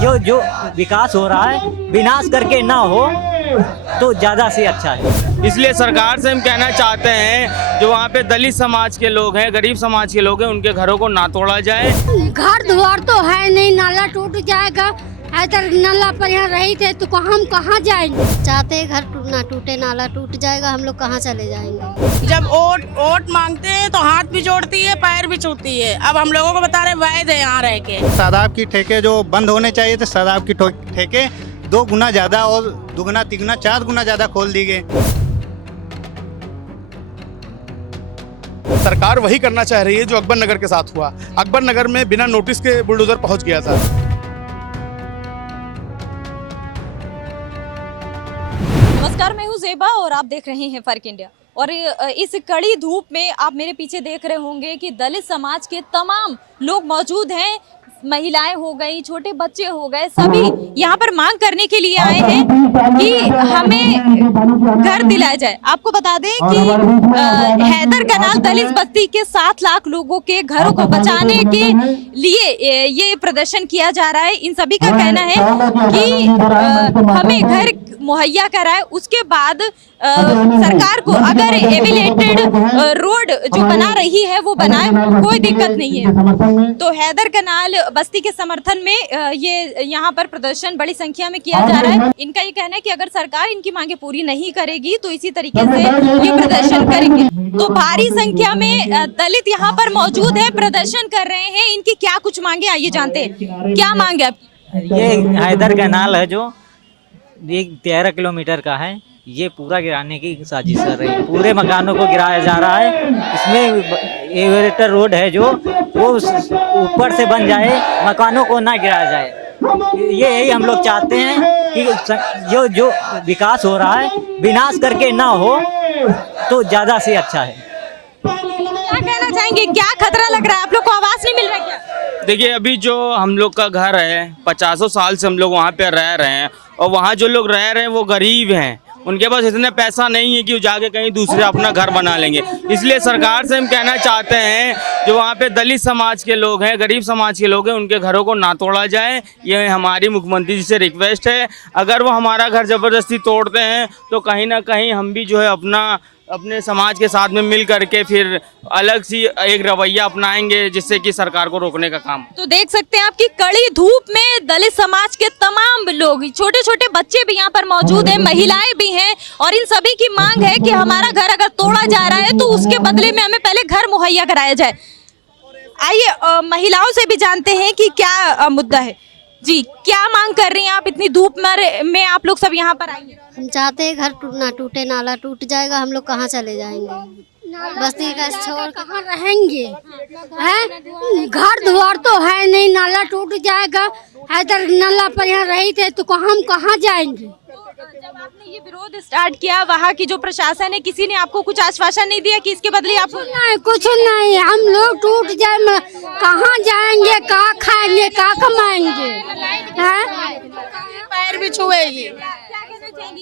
जो विकास हो रहा है विनाश करके ना हो तो ज़्यादा से अच्छा है। इसलिए सरकार से हम कहना चाहते हैं जो वहाँ पे दलित समाज के लोग हैं, गरीब समाज के लोग हैं, उनके घरों को ना तोड़ा जाए। घर द्वार तो है नहीं, नाला टूट जाएगा। इधर नाला पर यहाँ रही थे तो हम कहाँ जाएंगे। चाहते घर ना टूटे, नाला टूट जाएगा, हम लोग कहाँ चले जाएंगे। जब वोट मांगते हैं तो हाथ भी जोड़ती है, पैर भी छूती है। अब हम लोगों को बता रहे वैध है यहाँ रह के। शराब की ठेके जो बंद होने चाहिए थे, शराब की ठेके 2 गुना ज्यादा और 2 गुना 3 गुना 4 गुना ज्यादा खोल दी गए। सरकार वही करना चाह रही है जो अकबर नगर के साथ हुआ। अकबर नगर में बिना नोटिस के बुलडोजर पहुंच गया था। नमस्कार, मैं हूँ ज़ेबा और आप देख रहे हैं फर्क इंडिया। और इस कड़ी धूप में आप मेरे पीछे देख रहे होंगे कि दलित समाज के तमाम लोग मौजूद हैं। महिलाएं हो गई, छोटे बच्चे हो गए, सभी यहाँ पर मांग करने के लिए आए हैं कि हमें घर दिलाया जाए। आपको बता दें कि हैदर कनाल दलित बस्ती के 7 लाख लोगों के घरों को बचाने के लिए ये प्रदर्शन किया जा रहा है। इन सभी का कहना है कि हमें घर मुहैया कराए, उसके बाद सरकार को अगर एविलेटेड रोड जो बना रही है वो बनाए, कोई दिक्कत नहीं है। तो हैदर कनाल बस्ती के समर्थन में ये यहाँ पर प्रदर्शन बड़ी संख्या में किया जा रहा है। इनका ये कहना है कि अगर सरकार इनकी मांगे पूरी नहीं करेगी तो इसी तरीके से ये प्रदर्शन करेंगे। तो भारी संख्या में दलित यहाँ पर मौजूद है, प्रदर्शन कर रहे हैं। इनकी क्या कुछ मांगे, आइए जानते हैं क्या मांगे आपकी। ये हैदर कनाल है जो 13 किलोमीटर का है, ये पूरा गिराने की साजिश कर रही है। पूरे मकानों को गिराया जा रहा है। इसमें एवेरेटर रोड है जो वो ऊपर से बन जाए, मकानों को ना गिराया जाए। यही हम लोग चाहते हैं कि जो विकास हो रहा है विनाश करके ना हो तो ज़्यादा से अच्छा है। क्या कहना चाहेंगे, क्या खतरा लग रहा है आप लोग को? आवाज नहीं मिल रहा क्या? देखिए, अभी जो हम लोग का घर है 50 साल से हम लोग वहाँ पे रह रहे हैं, और वहाँ जो लोग रह रहे हैं वो गरीब हैं। उनके पास इतना पैसा नहीं है कि वो जाके कहीं दूसरे अपना घर बना लेंगे। इसलिए सरकार से हम कहना चाहते हैं जो वहाँ पे दलित समाज के लोग हैं, गरीब समाज के लोग हैं, उनके घरों को ना तोड़ा जाए। ये हमारी मुख्यमंत्री जी से रिक्वेस्ट है। अगर वो हमारा घर ज़बरदस्ती तोड़ते हैं तो कहीं ना कहीं हम भी जो है अपने समाज के साथ में मिल करके फिर अलग सी एक रवैया अपनाएंगे, जिससे कि सरकार को रोकने का काम। तो देख सकते हैं आपकी कड़ी धूप में दलित समाज के तमाम लोग, छोटे छोटे बच्चे भी यहाँ पर मौजूद हैं, महिलाएं भी हैं, और इन सभी की मांग है कि हमारा घर अगर तोड़ा जा रहा है तो उसके बदले में हमें पहले घर मुहैया कराया जाए। आइए महिलाओं से भी जानते हैं कि क्या मुद्दा है। जी, क्या मांग कर रही हैं आप? इतनी धूप में आप लोग सब यहाँ पर आइए। हम चाहते हैं घर ना टूटे, नाला टूट जाएगा, हम लोग कहाँ चले जाएंगे। बस्ती का छोड़ कहाँ रहेंगे हैं? घर द्वार तो है नहीं, नाला टूट जाएगा। इधर नाला पर यहाँ रही थे तो हम कहाँ जाएंगे। जब आपने ये विरोध स्टार्ट किया, वहाँ की जो प्रशासन है, किसी ने आपको कुछ आश्वासन नहीं दिया कि इसके बदले आप? नहीं, कुछ नहीं। हम लोग टूट जाए कहाँ जाएंगे, कहाँ खाएंगे, कहाँ कमाएंगे हैं? पैर भी छुएगी।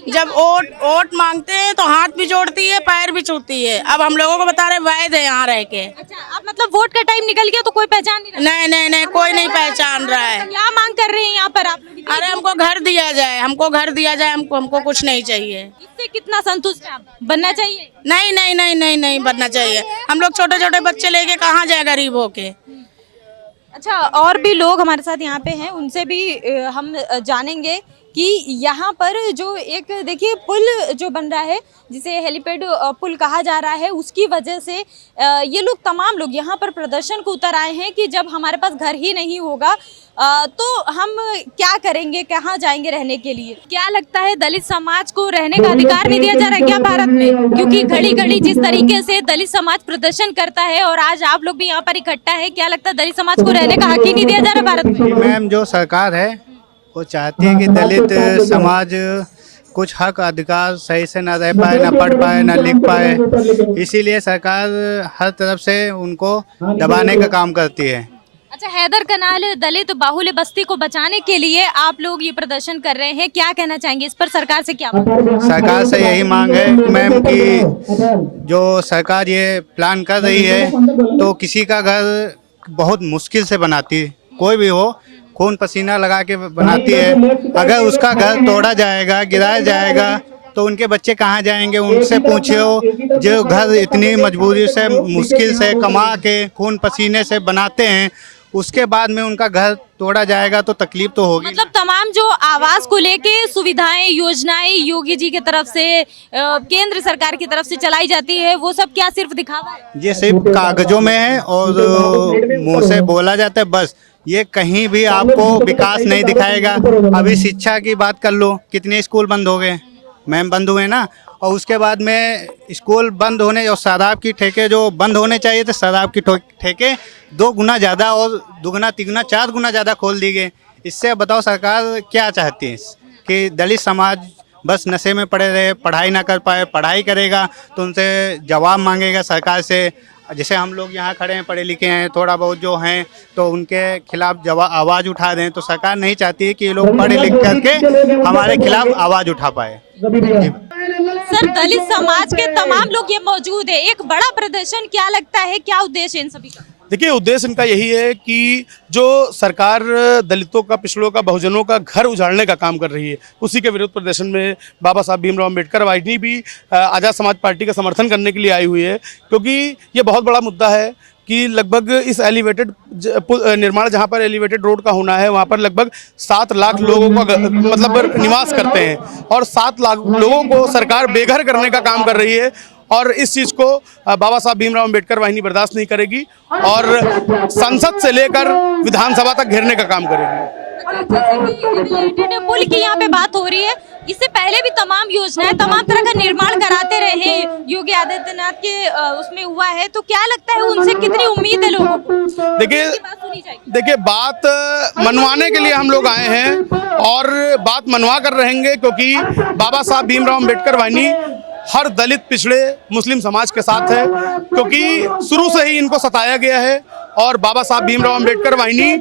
जब वोट मांगते हैं तो हाथ भी जोड़ती है, पैर भी छूती है। अब हम लोगों को बता रहे वैध है यहाँ रह के। अच्छा, अब मतलब वोट का टाइम निकल गया तो कोई पहचान नहीं रहा? नहीं, कोई नहीं पहचान रहा है। क्या मांग कर रहे हैं यहाँ पर आप लोग? अरे हमको घर दिया जाए, हमको घर दिया जाए, हमको कुछ नहीं चाहिए। इससे कितना संतुष्ट है आप? बनना चाहिए? नहीं बनना चाहिए। हम लोग छोटे छोटे बच्चे लेके कहाँ जाए गरीब होके। अच्छा, और भी लोग हमारे साथ यहाँ पे हैं, उनसे भी हम जानेंगे कि यहाँ पर जो एक देखिए पुल जो बन रहा है, जिसे हेलीपैड पुल कहा जा रहा है, उसकी वजह से ये लोग तमाम लोग यहाँ पर प्रदर्शन को उतर आए हैं कि जब हमारे पास घर ही नहीं होगा तो हम क्या करेंगे, कहाँ जाएंगे रहने के लिए। क्या लगता है, दलित समाज को रहने का अधिकार नहीं दिया जा रहा है क्या भारत में? क्योंकि घड़ी घड़ी जिस तरीके से दलित समाज प्रदर्शन करता है और आज आप लोग भी यहाँ पर इकट्ठा है, क्या लगता है दलित समाज को रहने का हक ही नहीं दिया जा रहा भारत में? मैम, जो सरकार है वो चाहती है कि दलित समाज कुछ हक अधिकार सही से ना रह पाए, ना पढ़ पाए, ना लिख पाए। इसीलिए सरकार हर तरफ से उनको दबाने का काम करती है। अच्छा, हैदर कनाल दलित बाहुल्य बस्ती को बचाने के लिए आप लोग ये प्रदर्शन कर रहे हैं, क्या कहना चाहेंगे इस पर? सरकार से क्या मांग? सरकार से यही मांग है मैम कि जो सरकार ये प्लान कर रही है तो किसी का घर बहुत मुश्किल से बनाती है, कोई भी हो, खून पसीना लगा के बनाती है। अगर उसका घर तोड़ा जाएगा, गिराया जाएगा, तो उनके बच्चे कहाँ जाएंगे? उनसे पूछो जो घर इतनी मजबूरी से, मुश्किल से कमा के खून पसीने से बनाते हैं, उसके बाद में उनका घर तोड़ा जाएगा तो तकलीफ तो होगी। मतलब तमाम जो आवास को लेके सुविधाएं, योजनाएं योगी जी की तरफ से, केंद्र सरकार की तरफ से चलाई जाती है, वो सब क्या सिर्फ दिखावा है? ये सिर्फ कागजों में है और मुंह से बोला जाता है बस। ये कहीं भी आपको विकास नहीं दिखाएगा। अभी शिक्षा की बात कर लो, कितने स्कूल बंद हो गए, मैम बंद हुए ना। और उसके बाद में स्कूल बंद होने और शराब की ठेके जो बंद होने चाहिए थे, शराब की ठेके 2 गुना ज़्यादा और 2 गुना 3 गुना 4 गुना ज़्यादा खोल दी गए। इससे बताओ सरकार क्या चाहती है कि दलित समाज बस नशे में पड़े रहे, पढ़ाई ना कर पाए? पढ़ाई करेगा तो उनसे जवाब मांगेगा सरकार से। जैसे हम लोग यहाँ खड़े हैं, पढ़े लिखे हैं, थोड़ा बहुत जो हैं, तो उनके खिलाफ आवाज़ उठा दें। तो सरकार नहीं चाहती है कि ये लोग पढ़े लिख करके हमारे खिलाफ आवाज़ उठा पाए। सर, दलित समाज के तमाम लोग ये मौजूद है, एक बड़ा प्रदर्शन, क्या लगता है क्या उद्देश्य इन सभी का? देखिए, उद्देश्य इनका यही है कि जो सरकार दलितों का, पिछड़ों का, बहुजनों का घर उजाड़ने का काम कर रही है, उसी के विरोध प्रदर्शन में बाबा साहब भीमराव अम्बेडकर वाहिनी भी आज़ाद समाज पार्टी का समर्थन करने के लिए आई हुई है। क्योंकि ये बहुत बड़ा मुद्दा है कि लगभग इस एलिवेटेड निर्माण, जहाँ पर एलिवेटेड रोड का होना है, वहाँ पर लगभग 7 लाख लोगों का मतलब निवास करते हैं और 7 लाख लोगों को सरकार बेघर करने का काम कर रही है। और इस चीज़ को बाबा साहब भीमराव अम्बेडकर वाहिनी बर्दाश्त नहीं करेगी और संसद से लेकर विधानसभा तक घेरने का काम करेगी। पुल की यहाँ पे बात हो रही है, इससे पहले भी तमाम योजनाएं, तमाम तरह का निर्माण कराते रहे हैं योगी आदित्यनाथ के उसमें हुआ है, तो क्या लगता है उनसे कितनी उम्मीद है लोगों को? देखिए बात मनवाने के लिए हम लोग आए हैं और बात मनवा कर रहेंगे, क्योंकि बाबा साहब भीमराव अम्बेडकर वाहिनी हर दलित, पिछड़े, मुस्लिम समाज के साथ है। क्योंकि शुरू से ही इनको सताया गया है और बाबा साहब भीमराव अम्बेडकर वाहिनी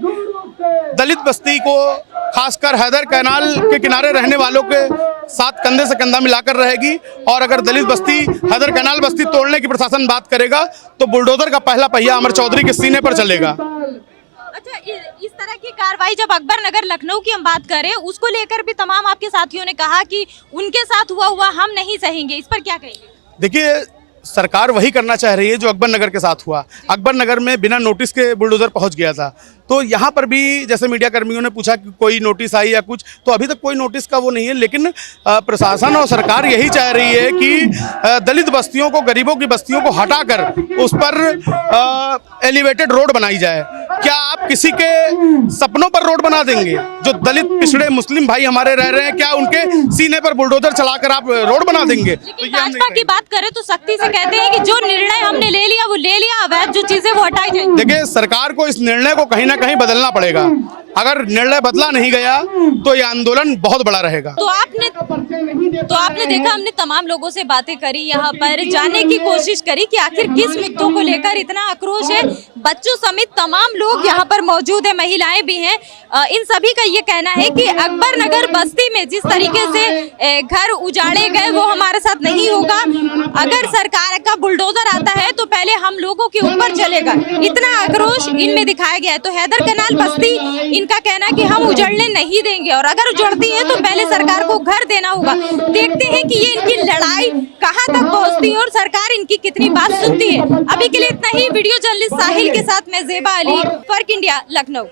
दलित बस्ती को, खासकर हैदर कैनाल के किनारे रहने वालों के साथ कंधे से कंधा मिलाकर रहेगी। और अगर दलित बस्ती, हैदर कैनाल बस्ती तोड़ने की प्रशासन बात करेगा तो बुलडोजर का पहला पहिया अमर चौधरी के सीने पर चलेगा। अच्छा, इस तरह की कार्रवाई जब अकबर नगर लखनऊ की हम बात करें, उसको लेकर भी तमाम आपके साथियों ने कहा कि उनके साथ हुआ हम नहीं सहेंगे, इस पर क्या कहेंगे? देखिए, सरकार वही करना चाह रही है जो अकबर नगर के साथ हुआ। अकबर नगर में बिना नोटिस के बुलडोजर पहुंच गया था, तो यहाँ पर भी जैसे मीडिया कर्मियों ने पूछा कि कोई नोटिस आई या कुछ, तो अभी तक कोई नोटिस का वो नहीं है। लेकिन प्रशासन और सरकार यही चाह रही है कि दलित बस्तियों को, गरीबों की बस्तियों को हटाकर उस पर एलिवेटेड रोड बनाई जाए। क्या आप किसी के सपनों पर रोड बना देंगे? जो दलित, पिछड़े, मुस्लिम भाई हमारे रह रहे हैं, क्या उनके सीने पर बुलडोजर चलाकर आप रोड बना देंगे? लेकिन भाजपा की बात करें तो सख्ती से कहते हैं कि जो निर्णय हमने ले लिया वो ले लिया, अवैध जो चीजें वो हटाई जाए। देखिए, सरकार को इस निर्णय को कहीं ना कहीं बदलना पड़ेगा। अगर निर्णय बदला नहीं गया तो ये आंदोलन बहुत बड़ा रहेगा। तो आपने देखा, हमने तमाम लोगों से बातें करी, यहाँ पर जानने की कोशिश करी कि आखिर किस मुद्दों को लेकर इतना आक्रोश है। बच्चों समेत तमाम लोग यहाँ पर मौजूद है, महिलाएं भी हैं। इन सभी का ये कहना है कि अकबर नगर बस्ती में जिस तरीके से घर उजाड़े गए वो हमारे साथ नहीं होगा। अगर सरकार का बुलडोजर आता है तो पहले हम लोगों के ऊपर चलेगा, इतना आक्रोश इनमें दिखाया गया है। तो हैदर कैनाल बस्ती, इनका कहना कि हम उजड़ने नहीं देंगे और अगर उजड़ती है तो पहले सरकार को घर देना होगा। देखते हैं कि ये इनकी लड़ाई कहां तक पहुंचती है और सरकार इनकी कितनी बात सुनती है। अभी के लिए इतना ही। वीडियो जर्नलिस्ट साहिल के साथ मैं ज़ेबा अली, फर्क इंडिया, लखनऊ।